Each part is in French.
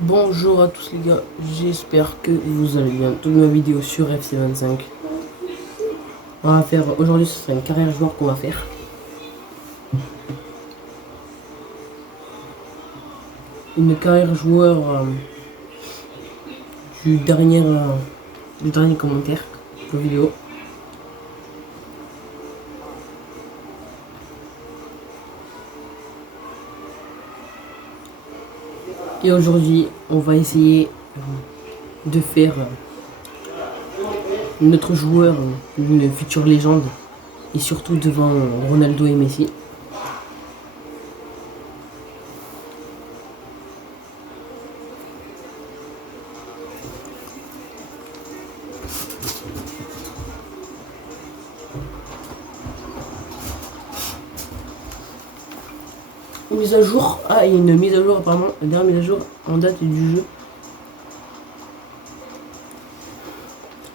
Bonjour à tous les gars, j'espère que vous allez bien. Toute ma vidéo sur FC25. On va faire aujourd'hui, ce sera une carrière joueur qu'on va faire. Une carrière joueur du dernier commentaire de vidéo. Et aujourd'hui, on va essayer de faire notre joueur, une future légende, et surtout devant Ronaldo et Messi. Mise à jour. Ah, il y a une mise à jour apparemment. La dernière mise à jour en date du jeu.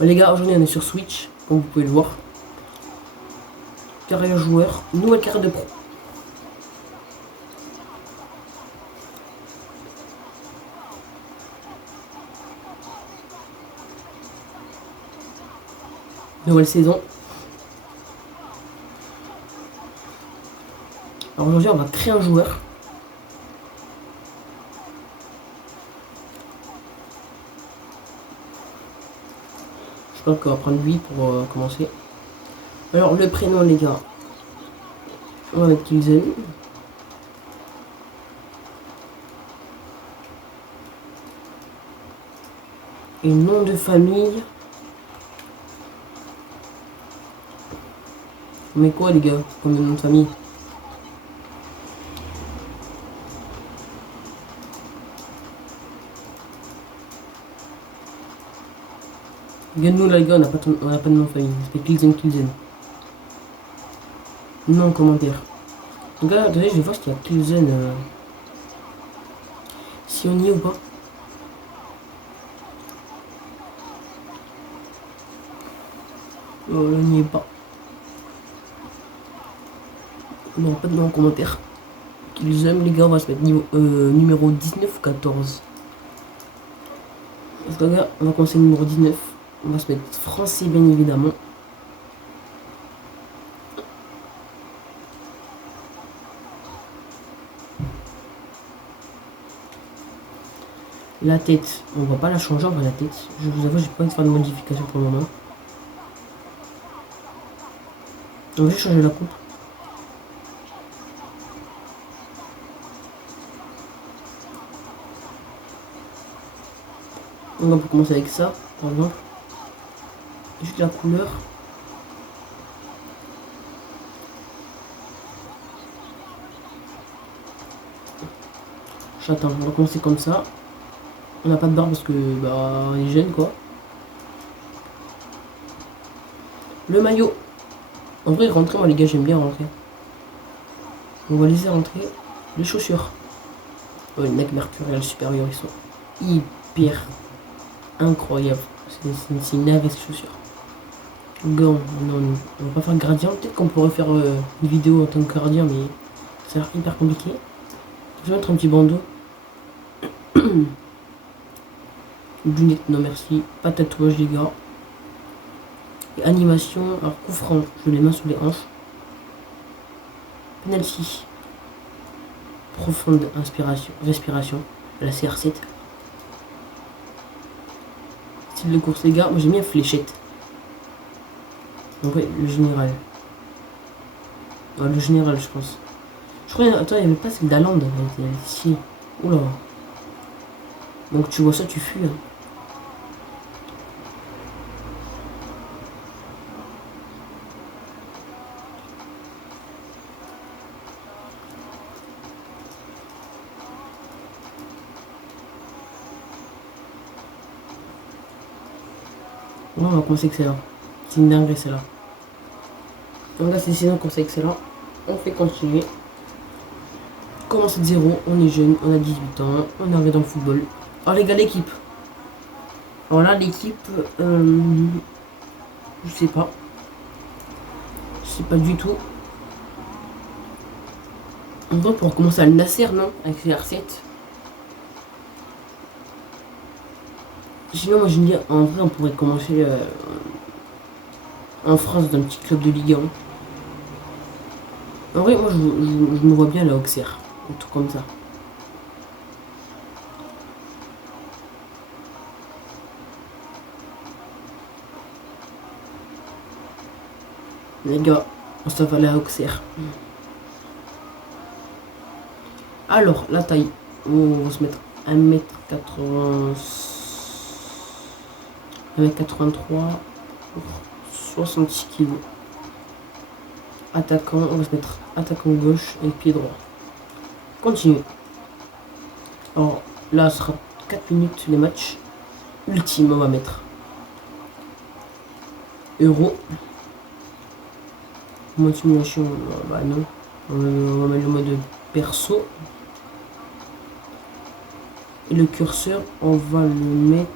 Bon, les gars, aujourd'hui on est sur Switch, comme vous pouvez le voir. Carrière joueur, nouvelle carrière de pro. Nouvelle saison. Alors aujourd'hui on va créer un joueur. Je pense qu'on va prendre lui pour commencer. Alors le prénom les gars. On va mettre Kilzen. Et nom de famille. Mais quoi les gars, comme nom de famille? Regarde-nous là les gars, on n'a pas, de nom de famille. C'est Kilzen. Non en commentaire. Donc là, attendez, je vais voir s'il y a Kilzen. Si on y est ou pas. Oh, on n'y est pas. Non, pas de nom en commentaire. Qu'ils aiment les gars, on va se mettre numéro 19 ou 14. Parce que les gars, on va commencer numéro 19. On va se mettre français bien évidemment. La tête, on va pas la changer, on va la tête. Je vous avoue, j'ai pas envie de faire de modification pour le moment. On va juste changer la coupe. On va commencer avec ça, par exemple. Juste la couleur. J'attends, on va commencer comme ça. On n'a pas de barre parce que bah il est jeune quoi. Le maillot. En vrai rentrer, moi les gars j'aime bien rentrer. On va laisser rentrer les chaussures. Oh, les mecs mercurial supérieur, ils sont hyper incroyables. C'est une nave ces chaussures. Gants, non, on va pas faire gradient. Peut-être qu'on pourrait faire une vidéo en tant que gardien, mais ça a l'air hyper compliqué. Je vais mettre un petit bandeau. Lunettes, non merci. Pas tatouage les gars. Et animation, alors coup franc, je les mains sous les hanches. Penalty. Profonde inspiration, respiration. La CR7. Style de course les gars, moi j'ai mis une fléchette. Donc ouais, le général. Ouais, le général je pense. Je crois, attends, il n'y avait pas celle d'Aland. Elle était ici. Oula. Donc tu vois ça, tu fuis. Hein. Non, on va commencer avec celle-là. C'est une dinguerie celle-là. Donc là, c'est sinon qu'on sait excellent. On fait continuer. Commence de zéro, on est jeune, on a 18 ans, on est arrivé dans le football. Alors les gars, l'équipe. Alors là, l'équipe, je sais pas. Je sais pas du tout. On va pour commencer à le Nasser, non? Avec les R7. Sinon, moi je me dis, en vrai, on pourrait commencer en France d'un petit club de Ligue 1. En vrai, moi je me vois bien là, Auxerre, un truc comme ça. Les gars, on s'en va aller à Auxerre. Alors, la taille, on va se mettre 1m80, 1m83 pour 66 kg. Attaquant, on va se mettre attaquant gauche et pied droit. Continue. Alors là, ce sera 4 minutes les matchs. Ultime, on va mettre Euro. Mode simulation, bah non. On va mettre le mode perso. Et le curseur, on va le mettre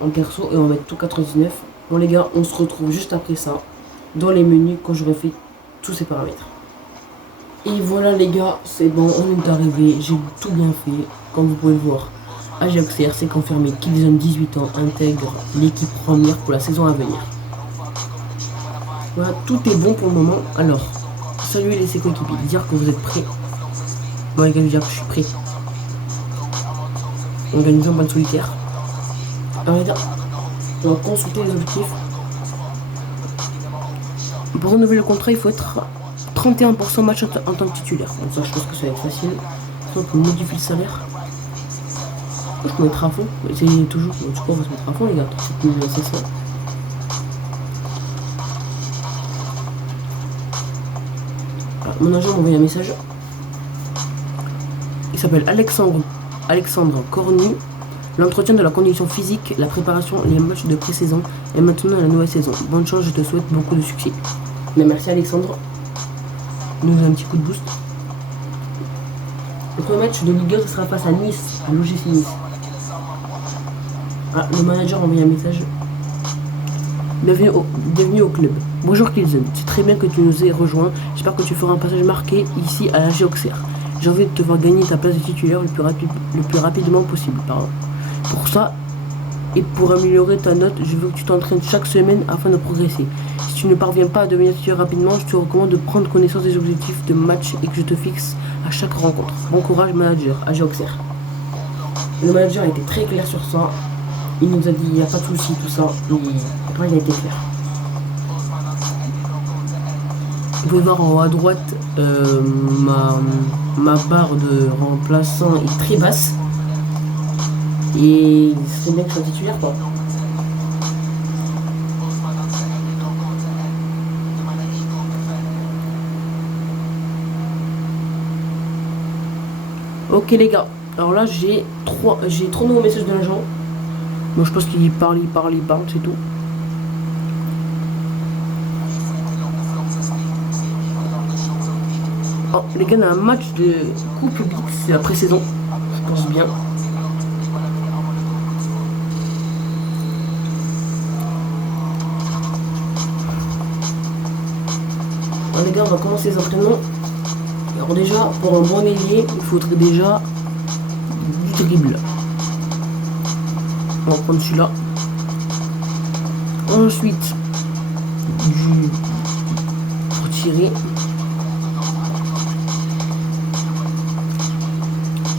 en perso et on va mettre tout 99. Bon les gars, on se retrouve juste après ça dans les menus quand j'aurai fait tous ces paramètres. Et voilà les gars, c'est bon, on est arrivé, j'ai tout bien fait, comme vous pouvez le voir. Ajax c'est confirmé qu'ils ont 18 ans intègre l'équipe première pour la saison à venir. Voilà, tout est bon pour le moment. Alors, saluez les coéquipiers, dire que vous êtes prêts. Moi les gars, je veux dire que je suis prêt. On gagne une jambe solitaire. Alors les gars, on va consulter les objectifs. Pour renouveler le contrat, il faut être 31% match en tant que titulaire. Bon ça je pense que ça va être facile. Donc on modifie le salaire. Je peux mettre à fond. C'est toujours. Du coup on va se mettre à fond les gars. C'est ça. Alors, mon agent m'a envoyé un message. Il s'appelle Alexandre Cornu. L'entretien de la condition physique, la préparation, les matchs de pré-saison et maintenant la nouvelle saison. Bonne chance, je te souhaite beaucoup de succès. Mais merci Alexandre. Il nous a un petit coup de boost. Le premier match de Ligue 1 sera face à Nice, à l'OGC Nice. Ah, le manager a envoyé un message. Bienvenue au club. Bonjour Kilzen, c'est très bien que tu nous aies rejoints. J'espère que tu feras un passage marqué ici à l'AG Auxerre. J'ai envie de te voir gagner ta place de titulaire le plus rapidement possible. Pour ça, et pour améliorer ta note, je veux que tu t'entraînes chaque semaine afin de progresser. Si tu ne parviens pas à devenir titulaire rapidement, je te recommande de prendre connaissance des objectifs de match et que je te fixe à chaque rencontre. Bon courage manager, AG Auxerre. Le manager a été très clair sur ça. Il nous a dit il n'y a pas de souci, tout ça. Et après il a été clair. Vous pouvez voir en haut à droite, ma barre de remplaçant est très basse. Et c'est bien que je sois titulaire quoi. Ok les gars, alors là j'ai 3 nouveaux messages de l'agent. Moi je pense qu'il parle, c'est tout. Oh les gars, on a un match de coupe publique, c'est la pré-saison, je pense bien. Alors les gars, on va commencer les entraînements. Alors déjà, pour un bon ailier, il faudrait déjà du dribble. On va prendre celui-là. Ensuite, pour tirer.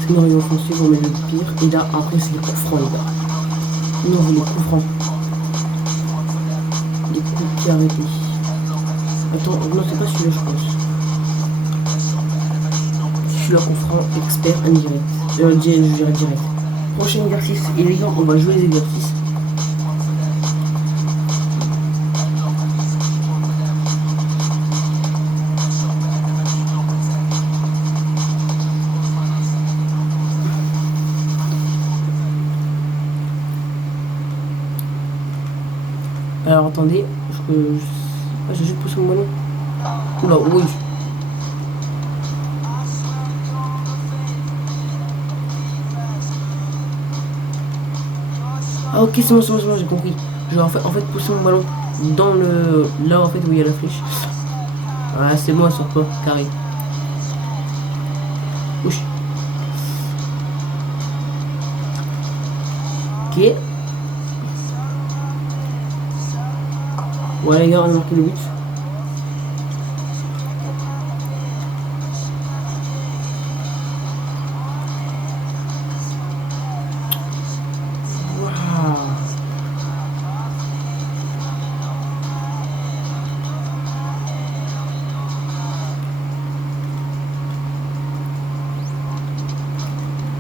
Scénario offensif, on met le pire. Et là, après, c'est les coups francs, les gars. Nous, on veut les coups francs. Les coups de pied arrêtés. Attends, non, c'est pas celui-là, je pense. Celui-là, coup franc, expert, indirect. Je dirais direct. Prochain exercice. Et les gars, on va jouer les exercices. Alors attendez, j'ai juste poussé mon ballon. Oula, oui. Ah ok, c'est bon, j'ai compris. Je vais en fait pousser mon ballon dans le... Là en fait où il y a la flèche. Ah c'est moi, sur pas, carré. Ouch. Ok. Ouais les gars, on a marqué le but.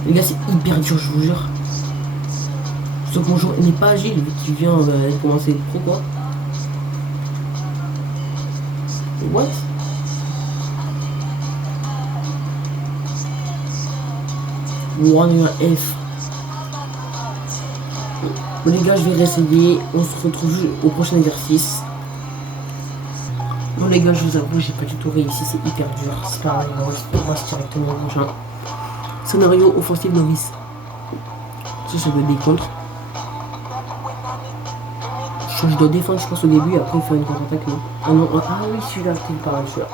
Les gars, c'est hyper dur, je vous jure. Sauf que mon joueur n'est pas agile, vu qu'il vient de commencer trop quoi. What? On a un F. Bon, les gars, je vais réessayer. On se retrouve au prochain exercice. Bon, les gars, je vous avoue, j'ai pas du tout réussi. C'est hyper dur. C'est pas grave, on passe directement au prochain. Scénario offensif novice. Ça doit être des contres. Je dois défendre, je pense, au début. Après, faire une contre-attaque. Non. Ah non, ah oui, celui-là, c'est pas mal, celui-là.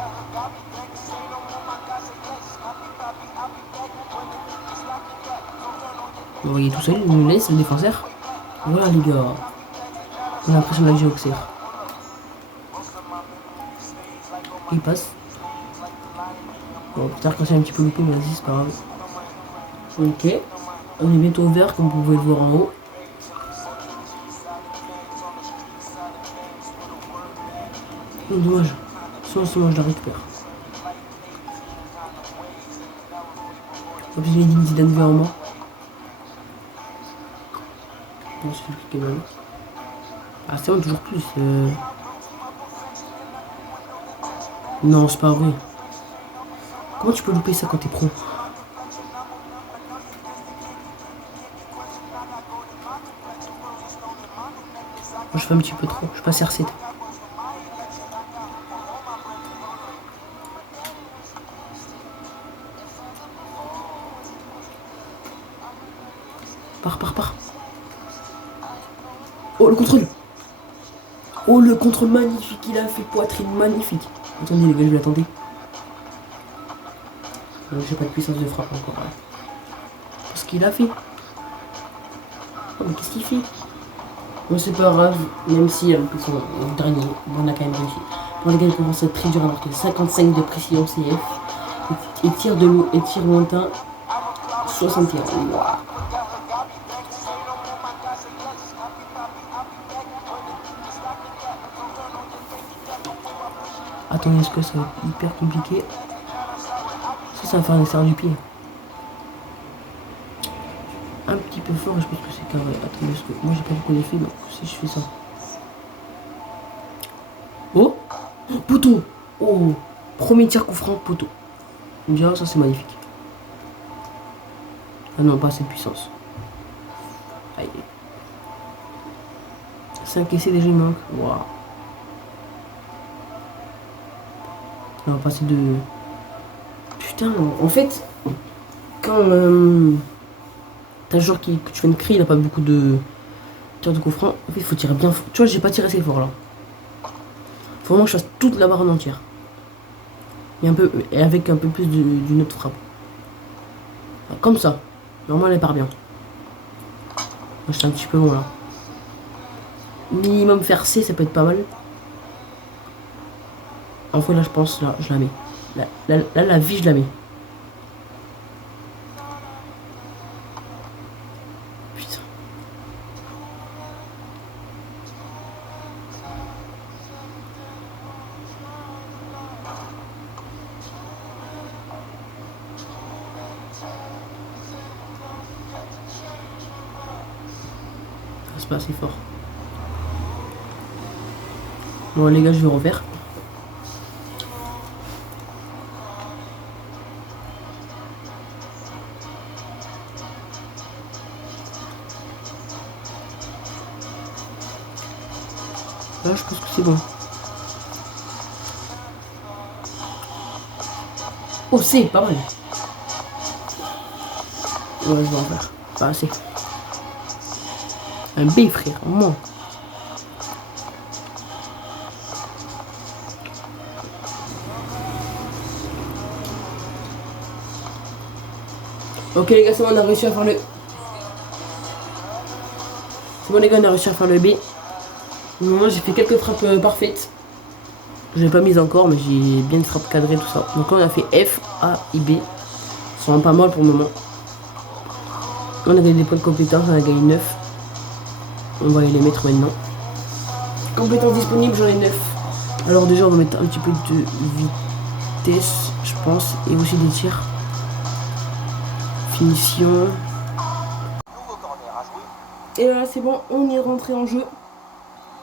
Vous voyez tout seul, il nous laisse le défenseur. Voilà les gars. On a l'impression de la Géoxer. Il passe. Bon, peut-être que c'est un petit peu loupé, mais vas-y, c'est pas grave. Ok. On est bientôt vert, comme vous pouvez le voir en haut. Dommage. Sinon, je la récupère. En plus, il y a une Zidane vers moi. Bon, c'est le cliquer mal. Ah, c'est bon, toujours plus. Non, c'est pas vrai. Comment tu peux louper ça quand t'es pro? Moi, je fais un petit peu trop. Je passe R7. Pars. Oh, le contrôle. Oh, le contrôle magnifique. Il a fait poitrine magnifique. Attendez, les gars, je vais l'attendre. J'ai pas de puissance de frappe encore. Qu'est-ce qu'il a fait? Oh, mais qu'est-ce qu'il fait? Bon, c'est pas grave, même si son dernier, on a quand même réussi. Pour les gars, il commence à être très dur à marquer. 55 de précision CF. Et tir de l'eau et tir lointain 61. Wow. Attendez, est-ce que ça va être hyper compliqué? Ça va faire un extérieur du pied. Un petit peu fort, et je pense que c'est carré. Attendez, parce que moi j'ai pas beaucoup d'effet, donc si je fais ça. Oh, poteau. Oh, premier tir coup franc, poteau. Bien, ça c'est magnifique. Ah non, pas assez de puissance. Aïe. 5 essais déjà il manque. Waouh. Non, pas assez de... Putain, en fait, quand t'as un joueur que tu fais une crie, il a pas beaucoup de tir de coup franc. En fait, il faut tirer bien fort. Tu vois, j'ai pas tiré assez fort là. Faut vraiment que je fasse toute la barre en entière. Et avec un peu plus d'une autre frappe. Comme ça. Normalement, elle part bien. Moi, j'étais un petit peu loin là. Minimum faire C, ça peut être pas mal. En fait, là, je pense, là, je la mets. Là, la vie, je la mets. Putain. C'est pas assez fort. Bon, les gars, je vais refaire. Là, je pense que c'est bon. Oh, c'est pas mal. Ouais, je vais en faire. Pas assez. Un B, frère, au moins. Ok les gars, c'est bon, on a réussi à faire le C'est bon les gars, on a réussi à faire le B. Moi j'ai fait quelques frappes parfaites. Je l'ai pas mise encore, mais j'ai bien une frappe cadrée, tout ça. Donc là on a fait F, A et B. Ils sont pas mal pour le moment. On a gagné des points de compétence, on a gagné 9. On va aller les mettre maintenant. Compétences disponibles, j'en ai 9. Alors déjà on va mettre un petit peu de vitesse, je pense, et aussi des tirs. Finition. Et là c'est bon, on est rentré en jeu.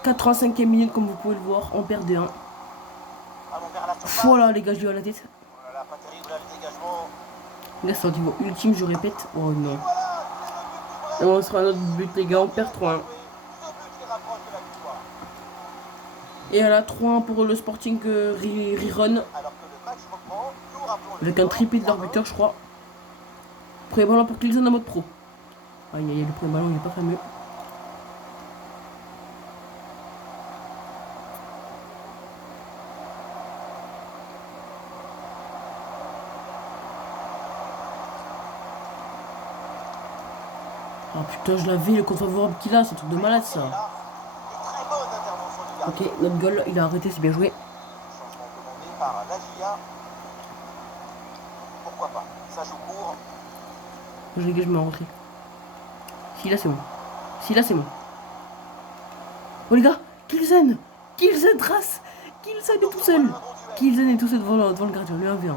85e minute comme vous pouvez le voir, on perd de 1. Voilà les gars, je lui ai à la tête. Là c'est au niveau ultime, je répète. Oh non. Et on sera à notre but les gars, on perd 3-1. Et là 3-1 pour le Sporting Riron. Avec un triplé de leur buteur je crois. Premier ballon pour Kilson en mode pro. Aïe aïe, le premier ballon il est pas fameux. Oh putain, je l'avais, le compte favorable qu'il a, c'est un truc de malade ça. Ok, notre goal, il a arrêté, c'est bien joué. Pourquoi pas, ça joue court. Je les gars, je me rentrer. Si là c'est bon. Si là c'est bon. Oh les gars, Kilson trace. Kilson est tout seul. Kilson est tout seul devant le gardien, le 1v1.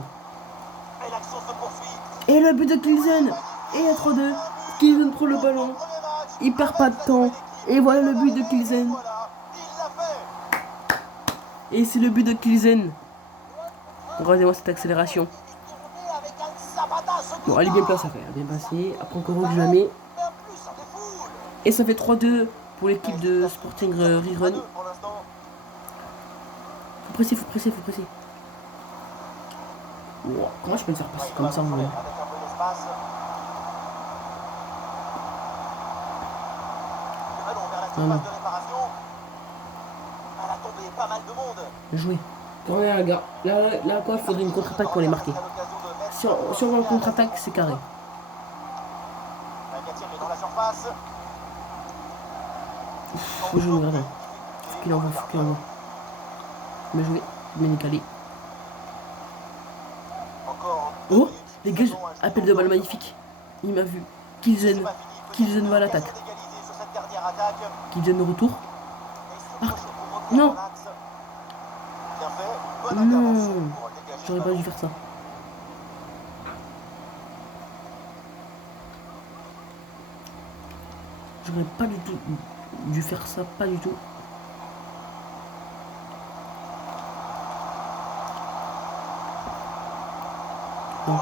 Et le but de Kilson. Et la 3-2. Kilson prend le ballon. Il perd pas de temps. Et voilà le but de Kilson. Et c'est le but de Kilson. Regardez-moi cette accélération. Bon, elle est bien placée, elle est bien passée. Après encore que je la mets. Et ça fait 3-2 pour l'équipe de Sporting Riron. Faut presser, faut presser, faut presser. Wow, comment je peux le faire passer comme ça en vrai? Non, non. Bien joué. Regarde, gars. Là, quoi, il faudrait une contre-attaque pour les marquer. Si on va en contre-attaque, c'est carré. Faut jouer, regardez. Faut qu'il envoie, faut qu'il envoie. Bien joué, bien décalé. Oh, les gars, appel de balle magnifique. Il m'a vu. Kilson va à l'attaque. Kilson au retour. Ah, non. Non. J'aurais pas dû faire ça. J'aurais pas du tout dû faire ça, pas du tout. Non,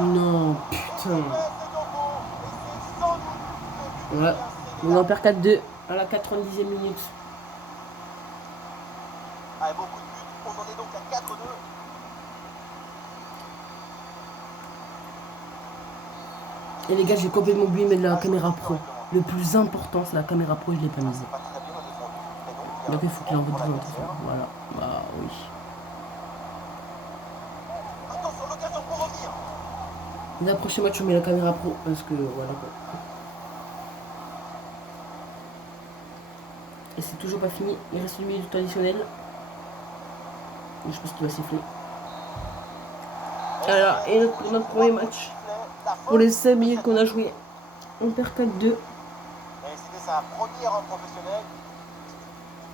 non putain. Ouais, on en perd 4-2 à la 90e minute. Avec beaucoup de buts, on en est donc à 4-2. Et les gars, j'ai complètement oublié de mettre la caméra pro. Le plus important, c'est la caméra pro, je l'ai pas mise. Donc il faut qu'il envoie devant. Voilà, bah oui. La prochaine match, on met la caméra pro parce que voilà quoi. Et c'est toujours pas fini. Il reste une minute additionnelle. Et je pense qu'il va siffler. Alors, et notre premier match. Pour les 5 minutes qu'on a joué, on perd 4-2.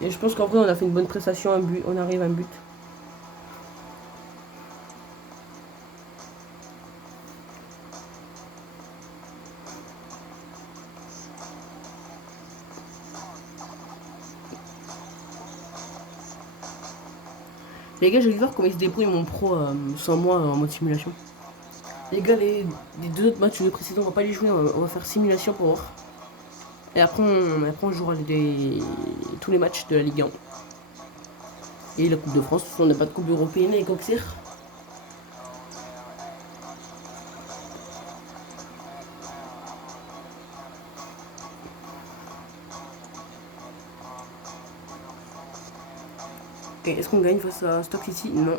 Et je pense qu'en vrai, on a fait une bonne prestation, un but, on arrive à un but. Les gars, je vais voir comment ils se débrouillent mon pro sans moi en mode simulation. Les gars, les 2 autres matchs précédents, on va pas les jouer, on va faire simulation pour voir. Et après, on jouera tous les matchs de la Ligue 1. Et la Coupe de France, on n'a pas de Coupe européenne avec Auxerre. Ok, est-ce qu'on gagne face à Stoke City? Non.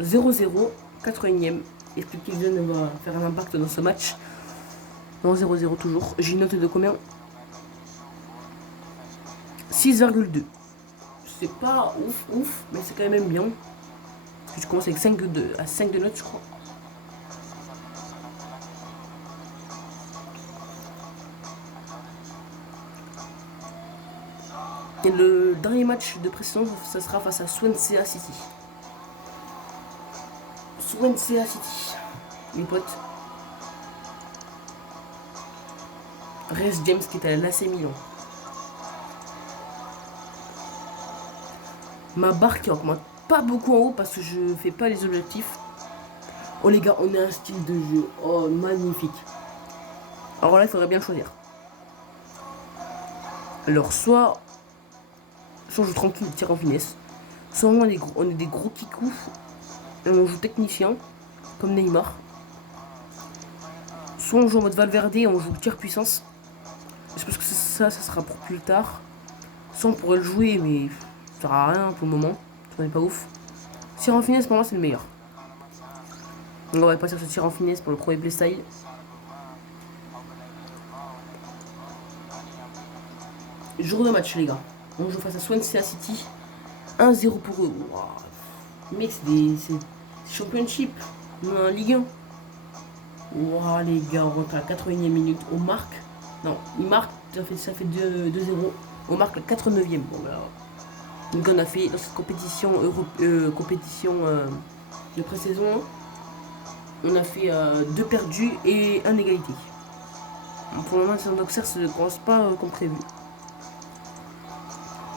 0-0, 81ème. Est-ce que Kilson va faire un impact dans ce match? Non, 0-0 toujours. J'ai une note de combien? 6,2. C'est pas ouf, mais c'est quand même bien. Parce que je commence avec 5 de notes, je crois. Et le dernier match de précédent, ça sera face à Swansea City. Swansea City, mes potes. Reece James qui est à l'AC Milan. Ma barre qui augmente pas beaucoup en haut parce que je fais pas les objectifs. Oh les gars, on a un style de jeu. Oh, magnifique. Alors là, il faudrait bien choisir. Alors, soit on joue tranquille, tir en finesse. Soit on est des gros kikous. Et on joue technicien, comme Neymar. Soit on joue en mode Valverde et on joue tir puissance. Je pense que ça sera pour plus tard. Soit on pourrait le jouer, mais ça sert à rien pour le moment. Ça n'est pas ouf. Tir en finesse, pour moi, c'est le meilleur. Donc on va passer sur ce tir en finesse pour le premier playstyle. Jour de match, les gars. On joue face à Swansea City. 1-0 pour eux. Wow. Mec, c'est Championship. On a un Ligue 1. Wow, les gars, on rentre à la 81e minute. On marque. Non, il marque. Ça fait 2-0. On marque la 89e. Bon, là. Donc on a fait dans cette compétition, de pré-saison, on a fait 2 perdus et 1 égalité. Pour le moment, Saint-Auxerre ne commence pas comme prévu.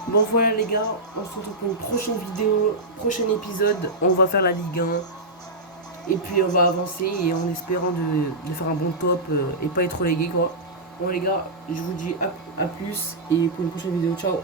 Bon voilà les gars, on se retrouve pour une prochaine vidéo, prochain épisode. On va faire la Ligue 1. Et puis on va avancer et en espérant de faire un bon top et pas être relégué quoi. Bon les gars, je vous dis à plus et pour une prochaine vidéo. Ciao.